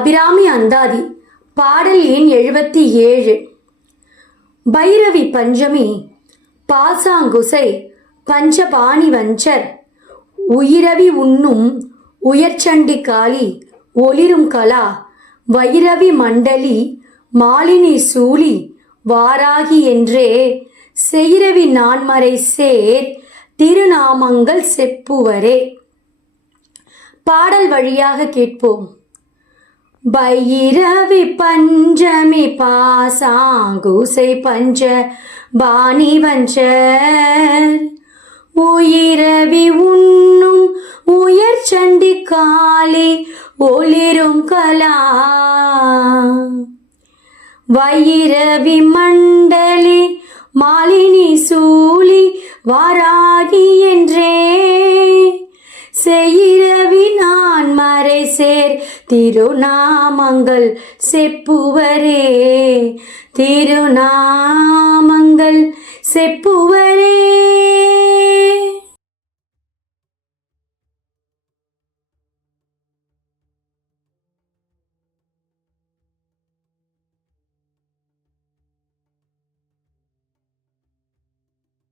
அபிராமி அந்தாதி பாடல் எண் 77. பைரவி பஞ்சமி பாசாங்குசை பஞ்சபாணி வஞ்சர் உயிரவி உண்ணும் உயர்ச்சண்டி காளி ஒளிரும் கலா வைரவி மண்டலி மாலினி சூலி வாராகி என்றே செய்ரவி நான்மறை சேர் திருநாமங்கள் செப்புவரே. பாடல் வழியாக கேட்போம். பைரவி பஞ்சமி பாசாங்குசை பஞ்ச பாணி வஞ்சர் உயிரவி உண்ணும் உயர் சண்டி காளி ஒளிரும் கலா வைரவி மண்டலி மாலினி சூலி வாராகி என்றே செய்ரவி நான்மறை சேர் திருநாமங்கள் செப்புவரே. திருநாமங்கள் செப்புவரே.